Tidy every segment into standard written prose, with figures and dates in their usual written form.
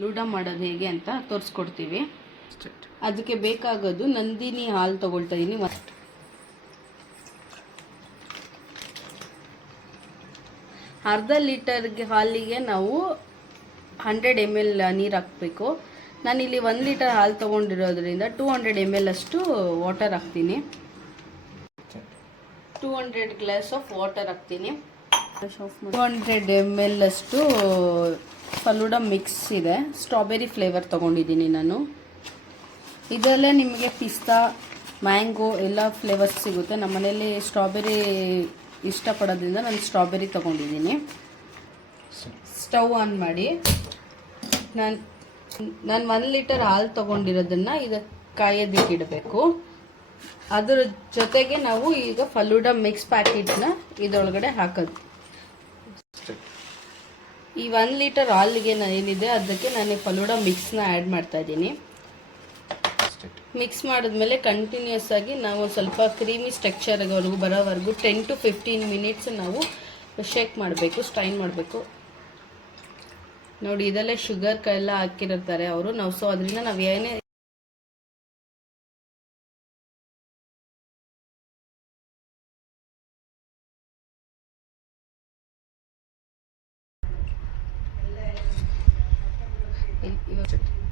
ಫಲೂಡಾ ಮಾಡೋದು ಹೇಗೆ ಅಂತ ತೋರಿಸ್ಕೊಡ್ತೀವಿ. ಅದಕ್ಕೆ ಬೇಕಾಗೋದು ನಂದಿನಿ ಹಾಲು ತೊಗೊಳ್ತಾ ಇದ್ದೀನಿ. ಅರ್ಧ ಲೀಟರ್ಗೆ ಹಾಲಿಗೆ ನಾವು 100 ml ನೀರು ಹಾಕಬೇಕು. ನಾನಿಲ್ಲಿ 1 ಲೀಟರ್ ಹಾಲು ತೊಗೊಂಡಿರೋದ್ರಿಂದ 200 ml ಅಷ್ಟು ವಾಟರ್ ಹಾಕ್ತೀನಿ. 200 ಗ್ಲಾಸ್ ಆಫ್ ವಾಟರ್ ಹಾಕ್ತೀನಿ. 200 ml ಅಷ್ಟು ಫಲೂಡಾ ಮಿಕ್ಸ್ ಇದೆ. ಸ್ಟ್ರಾಬೆರಿ ಫ್ಲೇವರ್ ತೊಗೊಂಡಿದ್ದೀನಿ ನಾನು. ಇದರಲ್ಲೇ ನಿಮಗೆ ಪಿಸ್ತಾ, ಮ್ಯಾಂಗೋ ಎಲ್ಲ ಫ್ಲೇವರ್ಸ್ ಸಿಗುತ್ತೆ. ನಮ್ಮ ಮನೇಲಿ ಸ್ಟ್ರಾಬೆರಿ ಇಷ್ಟಪಡೋದ್ರಿಂದ ನಾನು ಸ್ಟ್ರಾಬೆರಿ ತೊಗೊಂಡಿದ್ದೀನಿ. ಸ್ಟವ್ ಆನ್ ಮಾಡಿ ನಾನು 1 ಲೀಟರ್ ಹಾಲು ತೊಗೊಂಡಿರೋದನ್ನು ಇದಕ್ಕೆ ಕಾಯೋದಕ್ಕಿಡಬೇಕು. ಅದರ ಜೊತೆಗೆ ನಾವು ಈಗ ಫಲೂಡಾ ಮಿಕ್ಸ್ ಪ್ಯಾಕೆಟ್ನ ಇದರೊಳಗಡೆ ಹಾಕೋದು. ಈ 1 ಲೀಟರ್ ಹಾಲಿಗೆ ಏನಿದೆ ಅದಕ್ಕೆ ನಾನು ಫಲೂಡಾ ಮಿಕ್ಸ್ನ ಆ್ಯಡ್ ಮಾಡ್ತಾಯಿದ್ದೀನಿ. ಮಿಕ್ಸ್ ಮಾಡಿದ್ಮೇಲೆ ಕಂಟಿನ್ಯೂಸ್ ಆಗಿ ನಾವು ಸ್ವಲ್ಪ ಕ್ರೀಮಿ ಸ್ಟ್ರಕ್ಚರ್ವರೆಗೂ ಬರೋವರೆಗೂ 10 to 15 ಮಿನಿಟ್ಸ್ ನಾವು ಶೇಕ್ ಮಾಡಬೇಕು, ಸ್ಟ್ರೈನ್ ಮಾಡಬೇಕು. ನೋಡಿ, ಇದಲ್ಲೇ ಶುಗರ್ ಎಲ್ಲ ಹಾಕಿರ್ತಾರೆ ಅವರು. ನಾವು ಸೊ ಅದರಿಂದ ನಾವು ಏನೇ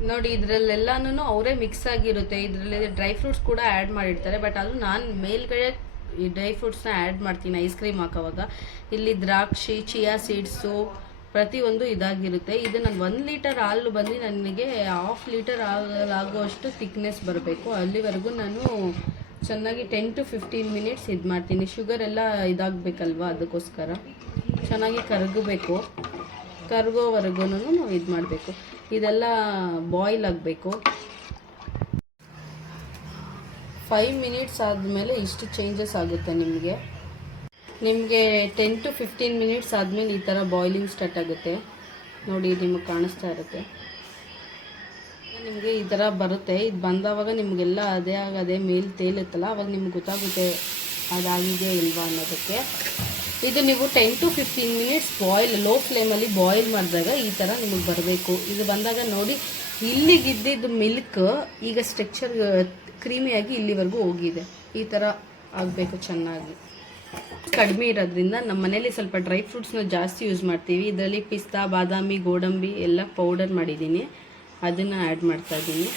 ನೋಡಿ ಇದರಲ್ಲೆಲ್ಲನೂ ಅವರೇ ಮಿಕ್ಸ್ ಆಗಿರುತ್ತೆ. ಇದರಲ್ಲಿ ಡ್ರೈ ಫ್ರೂಟ್ಸ್ ಕೂಡ ಆ್ಯಡ್ ಮಾಡಿರ್ತಾರೆ. ಬಟ್ ಅದು ನಾನು ಮೇಲ್ಗಡೆ ಈ ಡ್ರೈ ಫ್ರೂಟ್ಸ್ನ ಆ್ಯಡ್ ಮಾಡ್ತೀನಿ ಐಸ್ ಕ್ರೀಮ್ ಹಾಕೋವಾಗ. ಇಲ್ಲಿ ದ್ರಾಕ್ಷಿ, ಚಿಯಾ ಸೀಡ್ಸು ಪ್ರತಿಯೊಂದು ಇದಾಗಿರುತ್ತೆ. ಇದು ನಾನು 1 ಲೀಟರ್ ಹಾಲು ಬಂದು ನನಗೆ 1/2 ಲೀಟರ್ ಆಗೋಷ್ಟು ಥಿಕ್ನೆಸ್ ಬರಬೇಕು. ಅಲ್ಲಿವರೆಗೂ ನಾನು ಚೆನ್ನಾಗಿ 10 to 15 ಮಿನಿಟ್ಸ್ ಇದು ಮಾಡ್ತೀನಿ. ಶುಗರ್ ಎಲ್ಲ ಇದಾಗಬೇಕಲ್ವ, ಅದಕ್ಕೋಸ್ಕರ ಚೆನ್ನಾಗಿ ಕರಗೋವರೆಗೂ ನಾವು ಇದು ಮಾಡಬೇಕು. ಇದೆಲ್ಲ ಬಾಯ್ಲ್ ಆಗಬೇಕು. 5 ಮಿನಿಟ್ಸ್ ಆದಮೇಲೆ ಇಷ್ಟು ಚೇಂಜಸ್ ಆಗುತ್ತೆ ನಿಮಗೆ 10 to 15 ಮಿನಿಟ್ಸ್ ಆದಮೇಲೆ ಈ ಥರ ಬಾಯ್ಲಿಂಗ್ ಸ್ಟಾರ್ಟ್ ಆಗುತ್ತೆ. ನೋಡಿ, ನಿಮಗೆ ಕಾಣಿಸ್ತಾ ಇರುತ್ತೆ. ನಿಮಗೆ ಈ ಥರ ಬರುತ್ತೆ. ಇದು ಬಂದವಾಗ ನಿಮಗೆಲ್ಲ ಅದೇ ಮೇಲೆ ತೇಲುತ್ತಲ್ಲ, ಅವಾಗ ನಿಮ್ಗೆ ಗೊತ್ತಾಗುತ್ತೆ ಅದಾಗಿದೆ ಇಲ್ವಾ ಅನ್ನೋದಕ್ಕೆ. ಇದು ನೀವು 10 to 15 ಮಿನಿಟ್ಸ್ ಲೋ ಫ್ಲೇಮಲ್ಲಿ ಬಾಯ್ಲ್ ಮಾಡಿದಾಗ ಈ ಥರ ನಿಮಗೆ ಬರಬೇಕು. ಇದು ಬಂದಾಗ ನೋಡಿ, ಇಲ್ಲಿಗಿದ್ದಿದ್ದು ಮಿಲ್ಕ್ ಈಗ ಸ್ಟ್ರಕ್ಚರ್ ಕ್ರೀಮಿಯಾಗಿ ಇಲ್ಲಿವರೆಗೂ ಹೋಗಿದೆ. ಈ ಥರ ಆಗಬೇಕು ಚೆನ್ನಾಗಿ. ಕಡಿಮೆ ಇರೋದ್ರಿಂದ ನಮ್ಮ ಮನೇಲಿ ಸ್ವಲ್ಪ ಡ್ರೈ ಫ್ರೂಟ್ಸ್ನ ಜಾಸ್ತಿ ಯೂಸ್ ಮಾಡ್ತೀವಿ. ಇದರಲ್ಲಿ ಪಿಸ್ತಾ, ಬಾದಾಮಿ, ಗೋಡಂಬಿ ಎಲ್ಲ ಪೌಡರ್ ಮಾಡಿದ್ದೀನಿ, ಅದನ್ನು ಆ್ಯಡ್ ಮಾಡ್ತಾಯಿದ್ದೀನಿ.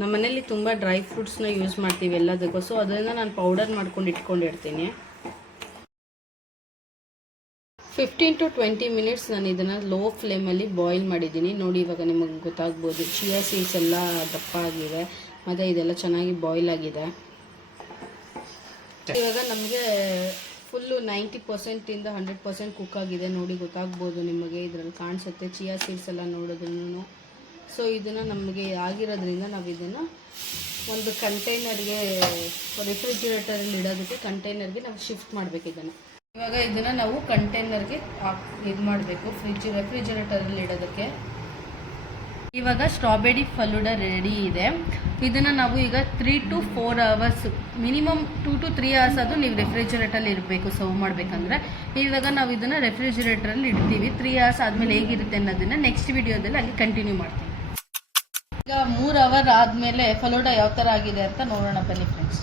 ನಮ್ಮ ಮನೇಲಿ ತುಂಬ ಡ್ರೈ ಫ್ರೂಟ್ಸ್ನ ಯೂಸ್ ಮಾಡ್ತೀವಿ ಎಲ್ಲದಕ್ಕೂ. ಸೊ ಅದನ್ನು ನಾನು ಪೌಡರ್ ಮಾಡ್ಕೊಂಡು ಇಟ್ಕೊಂಡಿರ್ತೀನಿ. 15 to 20 ಮಿನಿಟ್ಸ್ ನಾನು ಇದನ್ನು ಲೋ ಫ್ಲೇಮಲ್ಲಿ ಬಾಯ್ಲ್ ಮಾಡಿದ್ದೀನಿ. ನೋಡಿ, ಇವಾಗ ನಿಮಗೆ ಗೊತ್ತಾಗ್ಬೋದು ಚಿಯಾ ಸೀಡ್ಸ್ ಎಲ್ಲ ದಪ್ಪ ಆಗಿದೆ, ಮತ್ತು ಇದೆಲ್ಲ ಚೆನ್ನಾಗಿ ಬಾಯ್ಲ್ ಆಗಿದೆ. ಇವಾಗ ನಮಗೆ ಫುಲ್ಲು 90% 100% ಕುಕ್ ಆಗಿದೆ. ನೋಡಿ, ಗೊತ್ತಾಗ್ಬೋದು ನಿಮಗೆ, ಇದರಲ್ಲಿ ಕಾಣಿಸುತ್ತೆ ಚಿಯಾ ಸೀಡ್ಸ್ ಎಲ್ಲ ನೋಡೋದ್ರೂ. ಸೊ ಇದನ್ನು ನಮಗೆ ಆಗಿರೋದ್ರಿಂದ ನಾವು ಇದನ್ನು ಒಂದು ಕಂಟೈನರ್ಗೆ, ರೆಫ್ರಿಜಿರೇಟರಲ್ಲಿ ಇಡೋದಕ್ಕೆ ಕಂಟೈನರ್ಗೆ ನಾವು ಶಿಫ್ಟ್ ಮಾಡಬೇಕು. ಇವಾಗ ಇದನ್ನು ನಾವು ಕಂಟೈನರ್ಗೆ ಇದು ಮಾಡಬೇಕು, ರೆಫ್ರಿಜಿರೇಟರಲ್ಲಿ ಇಡೋದಕ್ಕೆ. ಇವಾಗ ಸ್ಟ್ರಾಬೆರಿ ಫಲೂಡಾ ರೆಡಿ ಇದೆ. ಇದನ್ನು ನಾವು ಈಗ 3 to 4 hours, minimum 2 to 3 hours ಅದು ನೀವು ರೆಫ್ರಿಜಿರೇಟರಲ್ಲಿ ಇರಬೇಕು ಸರ್ವ್ ಮಾಡಬೇಕಂದ್ರೆ. ಇವಾಗ ನಾವು ಇದನ್ನು ರೆಫ್ರಿಜಿರೇಟರಲ್ಲಿ ಇಡ್ತೀವಿ. 3 hours ಆದಮೇಲೆ ಹೇಗಿರುತ್ತೆ ಅನ್ನೋದನ್ನು ನೆಕ್ಸ್ಟ್ ವಿಡಿಯೋದಲ್ಲಿ ಅಲ್ಲಿ ಕಂಟಿನ್ಯೂ ಮಾಡ್ತೀವಿ. ಈಗ 3 hour ಆದಮೇಲೆ ಫಲೂಡಾ ಯಾವ ಥರ ಆಗಿದೆ ಅಂತ ನೋಡೋಣ ಬನ್ನಿ ಫ್ರೆಂಡ್ಸ್.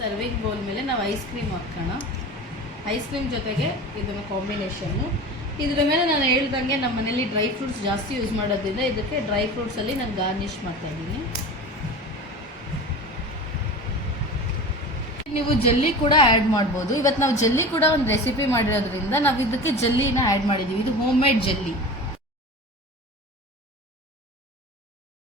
ಸರ್ವಿಂಗ್ ಬೌಲ್ ಮೇಲೆ ನಾವು ಐಸ್ ಕ್ರೀಮ್ ಹಾಕೋಣ. ಐಸ್ ಕ್ರೀಮ್ ಜೊತೆಗೆ ಇದನ್ನು ಕಾಂಬಿನೇಷನ್ನು. ಇದರ ಮೇಲೆ ನಾನು ಹೇಳ್ದಂಗೆ ನಮ್ಮ ಮನೇಲಿ ಡ್ರೈ ಫ್ರೂಟ್ಸ್ ಜಾಸ್ತಿ ಯೂಸ್ ಮಾಡೋದ್ರಿಂದ ಇದಕ್ಕೆ ಡ್ರೈ ಫ್ರೂಟ್ಸಲ್ಲಿ ನಾನು ಗಾರ್ನಿಷ್ ಮಾಡ್ತಾಯಿದ್ದೀನಿ. ನೀವು ಜೆಲ್ಲಿ ಕೂಡ ಆ್ಯಡ್ ಮಾಡ್ಬೋದು. ಇವತ್ತು ನಾವು ಜೆಲ್ಲಿ ಕೂಡ ಒಂದು ರೆಸಿಪಿ ಮಾಡಿರೋದ್ರಿಂದ ನಾವು ಇದಕ್ಕೆ ಜೆಲ್ಲಿನ ಆ್ಯಡ್ ಮಾಡಿದ್ದೀವಿ. ಇದು ಹೋಮ್ ಮೇಡ್ ಜೆಲ್ಲಿ.